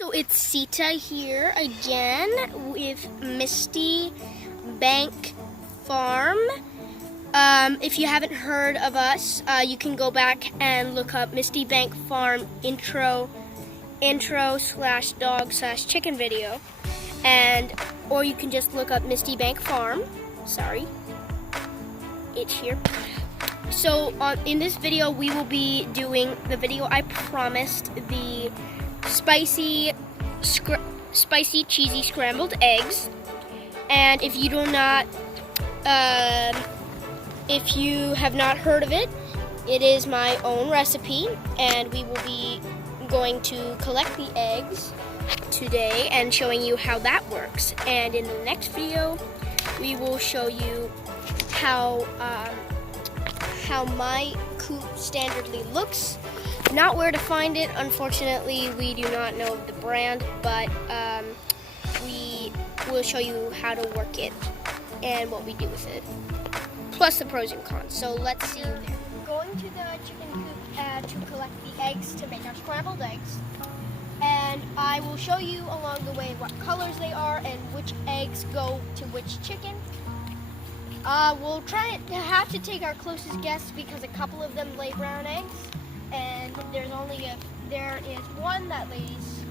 So it's Sita here again with Misty Bank Farm. If you haven't heard of us, you can go back and look up Misty Bank Farm intro / dog / chicken video, or you can just look up Misty Bank Farm. Sorry, it's here. So in this video, we will be doing the video I promised, the spicy cheesy scrambled eggs. And if you have not heard of it, it is my own recipe, and we will be going to collect the eggs today and showing you how that works. And in the next video, we will show you how my coop standardly looks. Not where to find it, unfortunately. We do not know the brand, but we will show you how to work it and what we do with it, plus the pros and cons. So let's see. We're going to the chicken coop to collect the eggs to make our scrambled eggs, and I will show you along the way what colors they are and which eggs go to which chicken. We'll have to take our closest guess because a couple of them lay brown eggs, and there is one that lays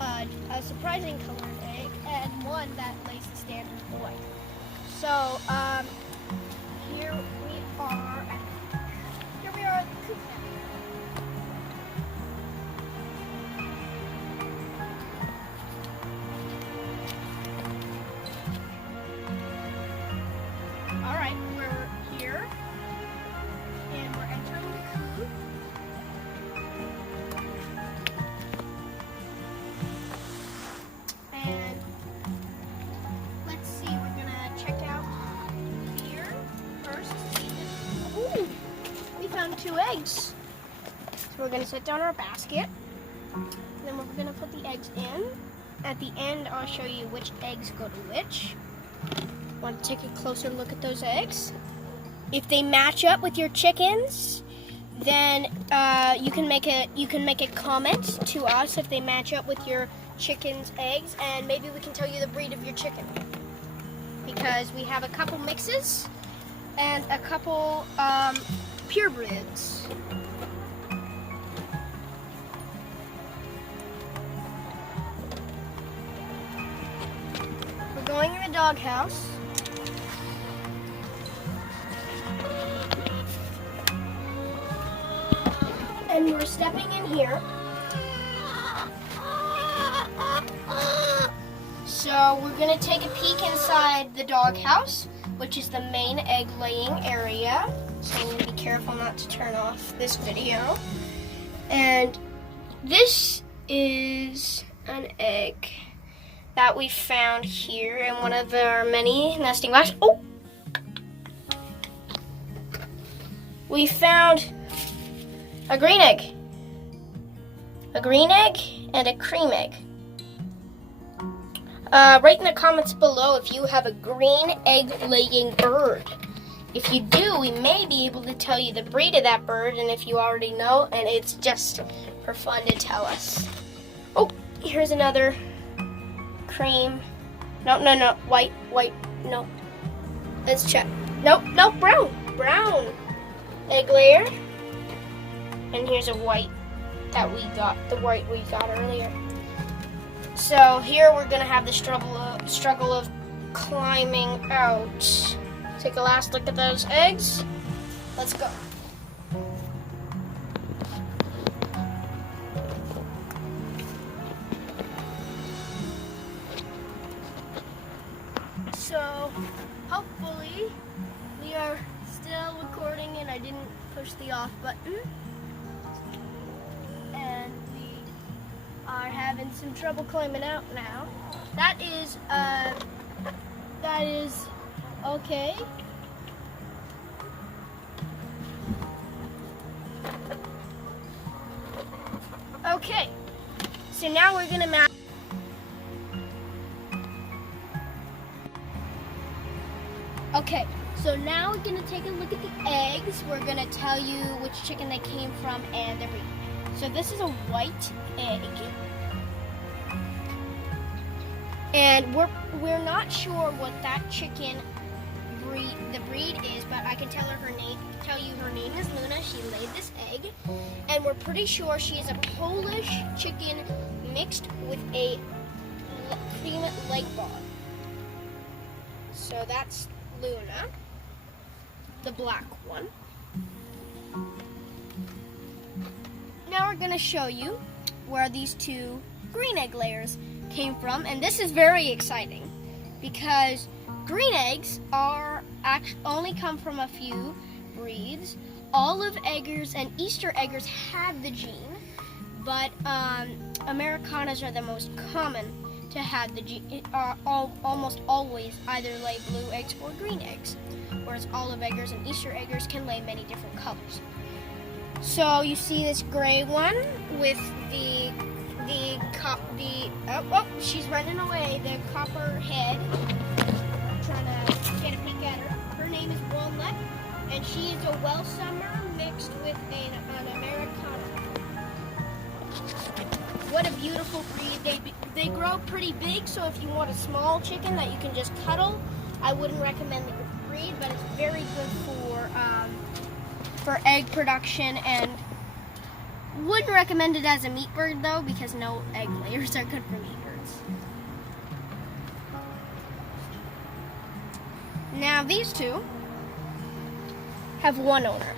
a surprising colored egg and one that lays the standard white. So here we are at the coop now. All right, we're here, and we're entering the coop. And let's see, we're gonna check out here first. Ooh, we found 2 eggs. So we're gonna set down our basket, and then we're gonna put the eggs in. At the end, I'll show you which eggs go to which. Want to take a closer look at those eggs? If they match up with your chickens, then you can make a comment to us if they match up with your chicken's eggs, and maybe we can tell you the breed of your chicken, because we have a couple mixes and a couple purebreds. We're going in the doghouse. And we're stepping in here. So we're gonna take a peek inside the doghouse, which is the main egg laying area. So I'm gonna be careful not to turn off this video. And this is an egg that we found here in one of our many nesting boxes. Oh! We found a green egg and a cream egg. Write in the comments below if you have a green egg-laying bird. If you do, we may be able to tell you the breed of that bird, and if you already know, and it's just for fun to tell us. Oh, here's another cream. No, white, no. Let's check. Nope, brown egg layer. And here's a white that we got, the white we got earlier. So here we're gonna have the struggle of climbing out. Take a last look at those eggs. Let's go. So hopefully we are still recording and I didn't push the off button. And we are having some trouble climbing out now. That is okay. Okay, so now we're gonna match. Okay, so now we're gonna take a look at the eggs. We're gonna tell you which chicken they came from and their breed. So this is a white egg. And we're not sure what that chicken breed is, but I can tell you her name is Luna. She laid this egg, and we're pretty sure she is a Polish chicken mixed with a cream leg bar. So that's Luna, the black one. Now we're gonna show you where these two green egg layers came from, and this is very exciting because green eggs only come from a few breeds. Olive eggers and Easter eggers have the gene, but Americanas are the most common to have the gene. Almost always either lay blue eggs or green eggs, whereas olive eggers and Easter eggers can lay many different colors. So you see this gray one with she's running away, the copper head. I'm trying to get a peek at her. Her name is Walnut, and she is a Welsummer mixed with an Americana. What a beautiful breed. They grow pretty big, so if you want a small chicken that you can just cuddle, I wouldn't recommend the breed, but it's very good for egg production, and wouldn't recommend it as a meat bird though, because no egg layers are good for meat birds. Now these two have one owner.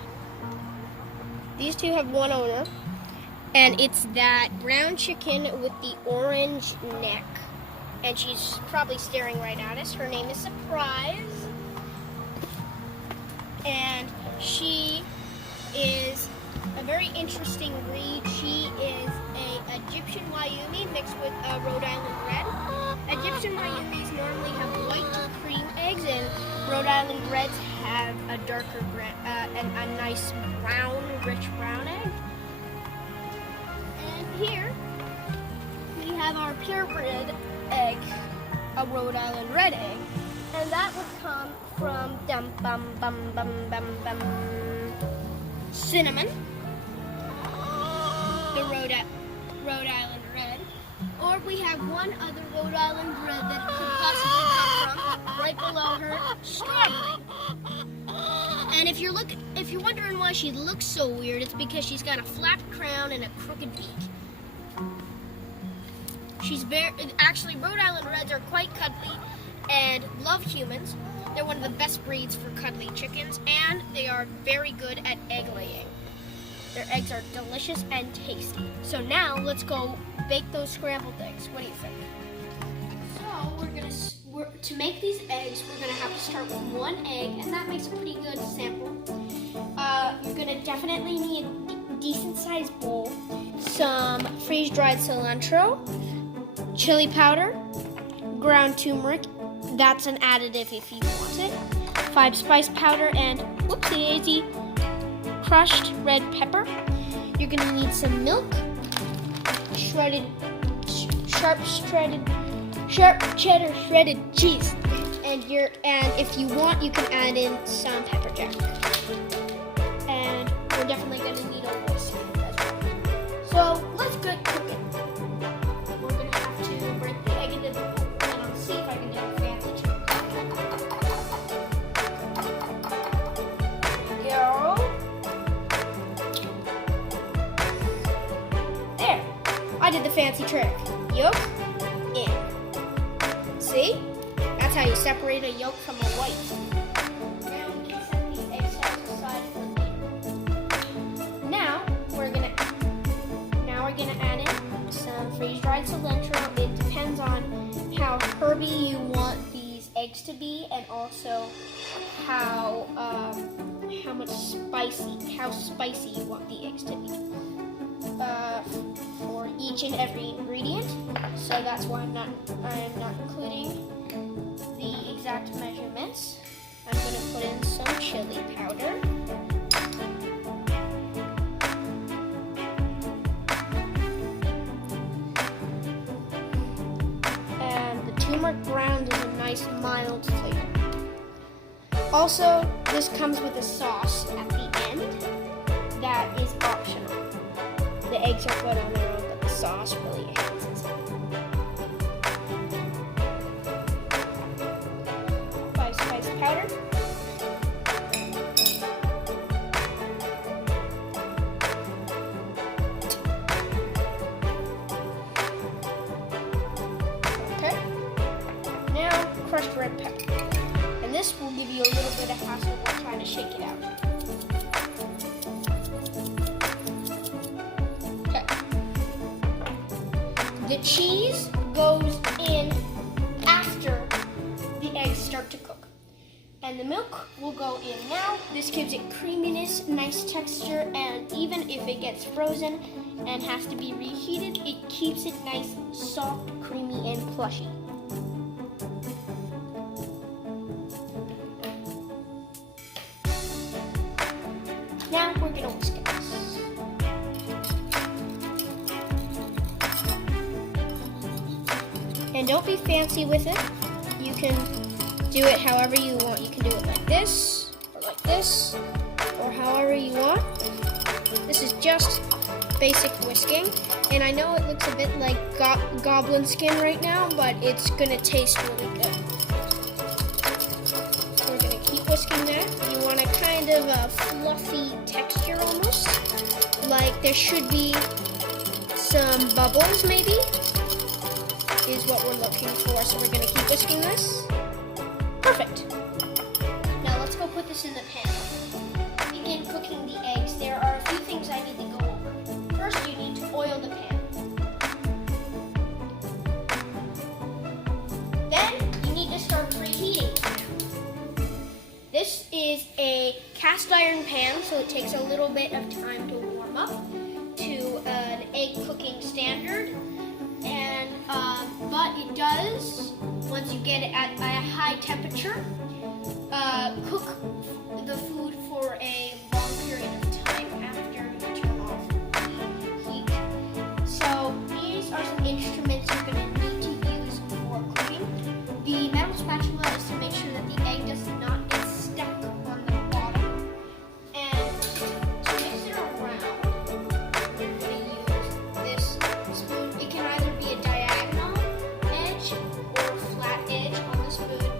These two have one owner, and it's that brown chicken with the orange neck, and she's probably staring right at us. Her name is Surprise, and she is a very interesting breed. She is a Egyptian Wyoming mixed with a Rhode Island Red. Egyptian Wyomings normally have white cream eggs, and Rhode Island Reds have a darker and a nice brown, rich brown egg. And here we have our purebred egg, a Rhode Island Red egg, and that would come from Cinnamon, the Rhode Island Red, or we have one other Rhode Island Red that could possibly come from right below her, Scrambeled. And if you're wondering why she looks so weird, it's because she's got a flat crown and a crooked beak. Actually, Rhode Island Reds are quite cuddly and love humans. They're one of the best breeds for cuddly chickens, and they are very good at egg laying. Their eggs are delicious and tasty. So now let's go bake those scrambled eggs. What do you think? So to make these eggs, we're gonna have to start with one egg, and that makes a pretty good sample. You're gonna definitely need a decent sized bowl, some freeze-dried cilantro, chili powder, ground turmeric. That's an additive if you want it. 5 spice powder, and whoopsie-daisy, crushed red pepper. You're gonna need some milk, sharp cheddar shredded cheese, and if you want, you can add in some pepper jack. And we're definitely gonna need a voice as well. So let's get cooking. We're gonna have to break the egg into the bowl, and I'll see if I can do a fancy trick. There, I did the fancy trick. Yolk in. See? That's how you separate a yolk from a white. Now we can set these egg cells aside for later. Now we're gonna add in some freeze-dried cilantro. It depends on how herby you want these eggs to be, and also how spicy you want the eggs to be for each and every ingredient. So that's why I'm not including the exact measurements. I'm going to put in some chili powder. And the turmeric ground is a nice mild flavor. Also, this comes with a sauce at the end that is optional. The eggs are good on their own, but the sauce really enhances it. crushed red pepper. And this will give you a little bit of hassle while trying to shake it out. Okay. The cheese goes in after the eggs start to cook. And the milk will go in now. This gives it creaminess, nice texture, and even if it gets frozen and has to be reheated, it keeps it nice, soft, creamy, and plushy. Now we're gonna whisk it. And don't be fancy with it. You can do it however you want. You can do it like this, or however you want. This is just basic whisking. And I know it looks a bit like goblin skin right now, but it's gonna taste really good. We're gonna keep whisking that. You want a kind of a fluffy texture almost. Like there should be some bubbles maybe, is what we're looking for. So we're gonna keep whisking this. Perfect. Now let's go put this in the pan. Begin cooking the eggs. There are a few things I need to go over. First, you need to oil the pan. Then, you need to start preheating. This is a cast iron pan, so it takes a little bit of time to warm up to an egg cooking standard. And but it does, once you get it at a high temperature, cook the food for a long period of time after you turn off the heat. So these are some instruments you're going to need to use for cooking. The metal spatula is to make sure that the egg does not get stuck on the bottom. And to mix it around, you're going to use this spoon. It can either be a diagonal edge or a flat edge on the spoon,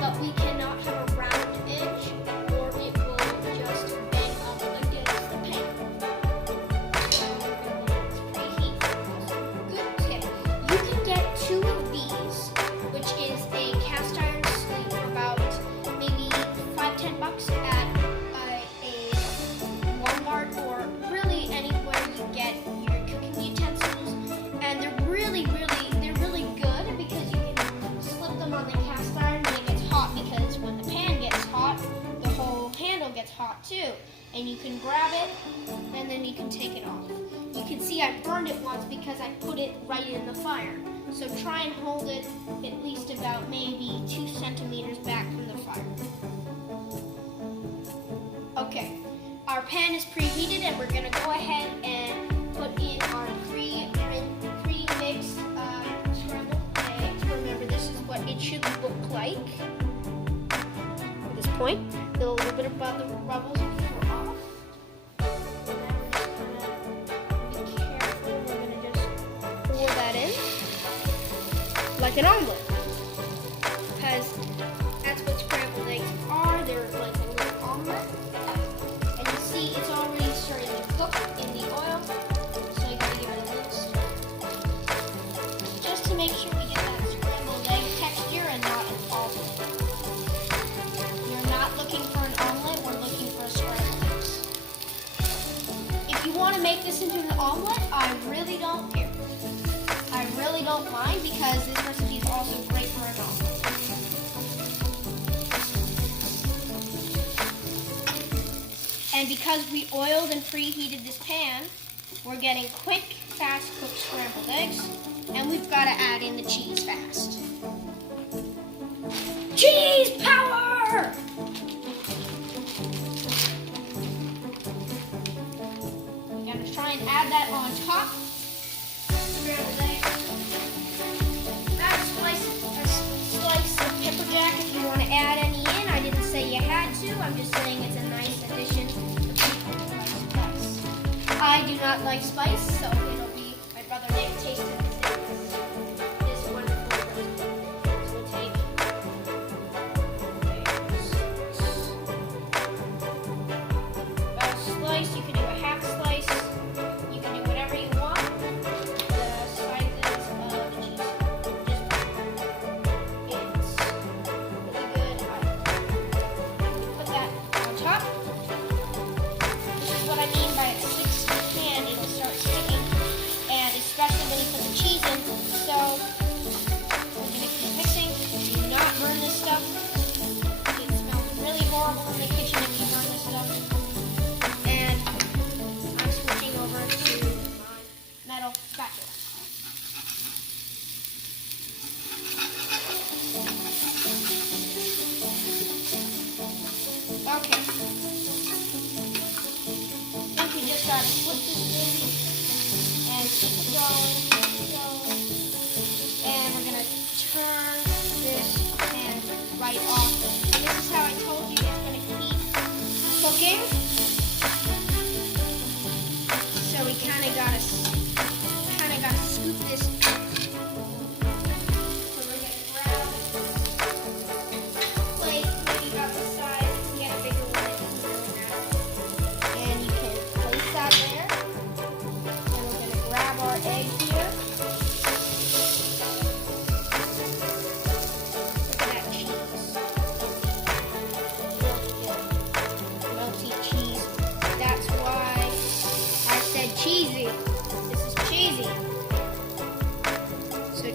but we cannot have a round edge or it will just bang up against the pan. So preheat. Good tip. You can get 2 of these, which is a cast iron sleeve for about maybe $5-10 at a Walmart or really anywhere you get your cooking utensils. And they're really good because you can slip them on the cast iron when it gets hot, because when the pan gets hot, the whole handle gets hot too. And you can grab it and then you can take it off. You can see I burned it once because I put it right in the fire. So try and hold it at least about maybe 2 centimeters back from the fire. Okay, our pan is preheated and we're gonna go ahead and put in our pre-mixed scrambled eggs. Remember, this is what it should look like at this point. A little bit about the bubbles are off. Be careful. We're gonna just pour that in like an omelet, because that's what scrambled eggs are. They're like a little omelet. And you see, it's already starting to cook in the oil. So you gotta give it a little stir, just to make sure we get that scrambled egg texture and not an omelet. We're not looking for an omelet, we're looking for scrambled eggs. If you want to make this into an omelet, I really don't care. I really don't mind, because this recipe is also great for an omelet. And because we oiled and preheated this pan, we're getting quick, fast-cooked scrambled eggs, and we've got to add in the cheese fast. Cheese power! We're going to try and add that on top. Scrambled eggs. Grab a slice of pepper jack if you want to add any in. I didn't say you had to. I'm just saying it's a nice addition to people who like spice. I do not like spice, so it'll be, I'd rather make it taste it this wonderful recipe. So we'll take about a slice. You can do a half slice. You can do whatever you want. The sizes of cheese. Just it's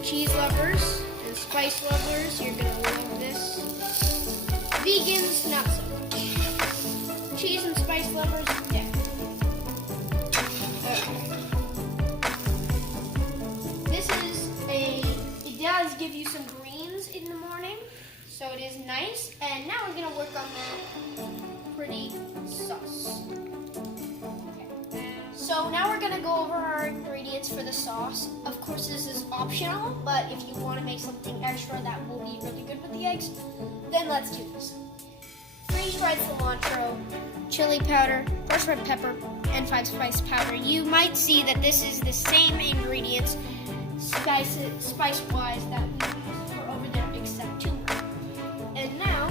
cheese lovers and spice lovers, you're gonna love this. Vegans, not so much. Cheese and spice lovers, yeah. It does give you some greens in the morning, so it is nice. And now we're gonna work on that pretty sauce. Okay. So now we're gonna go over our ingredients for the sauce. Of course, this is optional, but if you want to make something extra that will be really good with the eggs, then let's do this. Freeze-dried cilantro, chili powder, crushed red pepper, and 5-spice powder. You might see that this is the same ingredients spice-wise that we used for over there, except turmeric. And now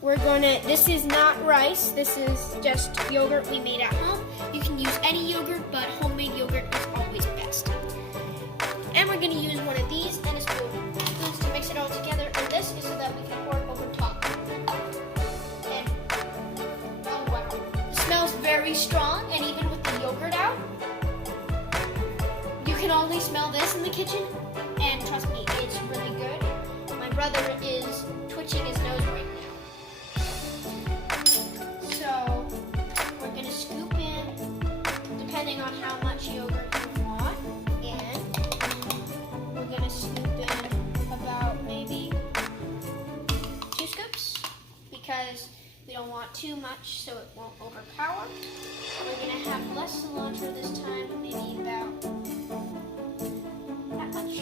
we're gonna. This is not rice. This is just yogurt we made at home. You can use any yogurt, but homemade yogurt is always best. And we're gonna use one of these and a spoon to mix it all together. And this is so that we can pour it over top. And oh wow, it smells very strong. And even with the yogurt out, you can only smell this in the kitchen, and trust me, it's really good. My brother is twitching his nose right now. So we're gonna scoop in, depending on how much yogurt you want, and we're gonna scoop in about maybe 2 scoops, because we don't want too much so it won't overpower. We're gonna have less cilantro this time, maybe about that much.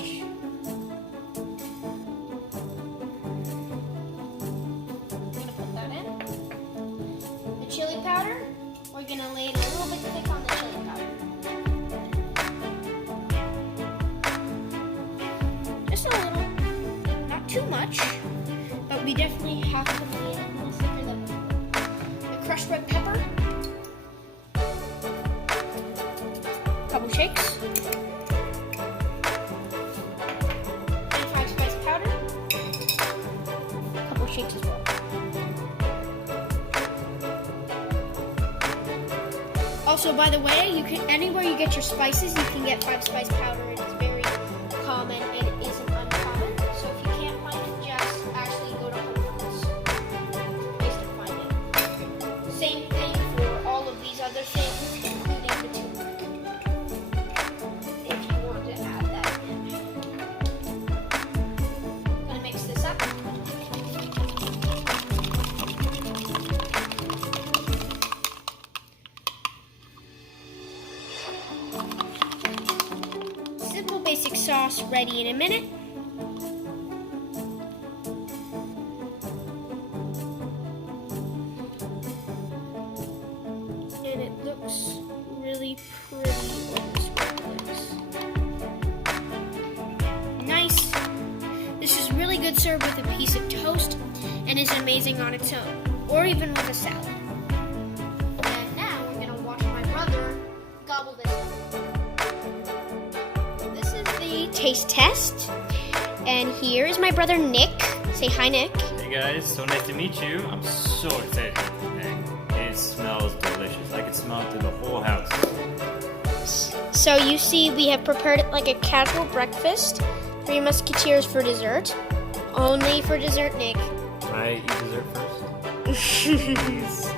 I'm gonna put that in. The chili powder, we're gonna lay it a little bit thick on the chili powder. Just a little, not too much, but we definitely have to lay it a little thicker than before. The crushed red pepper, couple shakes. Shakes as well. Also, by the way, you can anywhere you get your spices, you can get 5-spice powder. It is very common and it isn't uncommon. So if you can't find it, just actually go to Whole Foods place to find it. Same thing for all of these other things, including the turmeric. If you want to add that in. I'm gonna mix this up. Basic sauce ready in a minute. And it looks really pretty on the scrambled. Nice. This is really good served with a piece of toast and is amazing on its own, or even with a salad. And now we're gonna watch my brother gobble this up. Taste test, and here is my brother Nick. Say hi, Nick. Hey guys, so nice to meet you. I'm so excited for today. It smells delicious. I can smell it through the whole house. So you see, we have prepared it like a casual breakfast. 3 Musketeers for dessert. Only for dessert, Nick. Can I eat dessert first?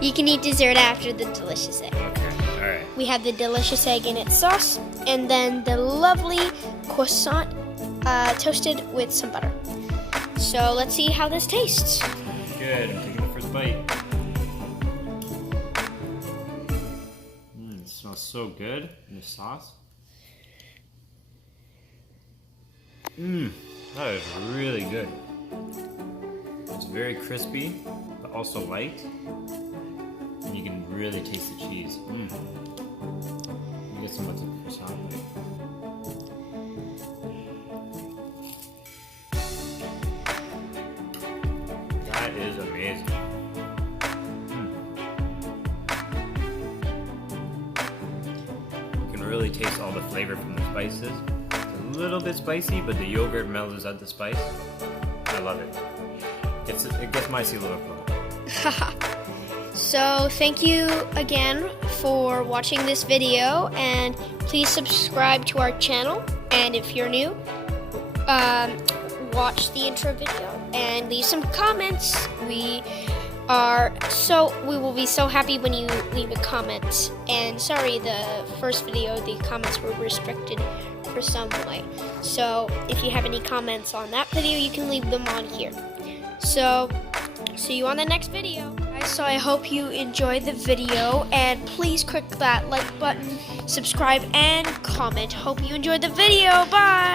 You can eat dessert after the delicious egg. Okay, all right. We have the delicious egg in its sauce, and then the lovely croissant toasted with some butter. So let's see how this tastes. Good, I'm taking the first bite. It smells so good in the sauce. That is really good. It's very crispy, but also light. And you can really taste the cheese. Get some of the croissant. That is amazing. You can really taste all the flavor from the spices. It's a little bit spicy, but the yogurt mellows out the spice. I love it. It gets my seal of approval. So thank you again for watching this video, and please subscribe to our channel And if you're new, watch the intro video and leave some comments. We will be so happy when you leave a comment. And sorry, the first video, the comments were restricted for some way. So if you have any comments on that video, you can leave them on here. So see you on the next video. So I hope you enjoyed the video, and please click that like button, subscribe, and comment. Hope you enjoyed the video. Bye!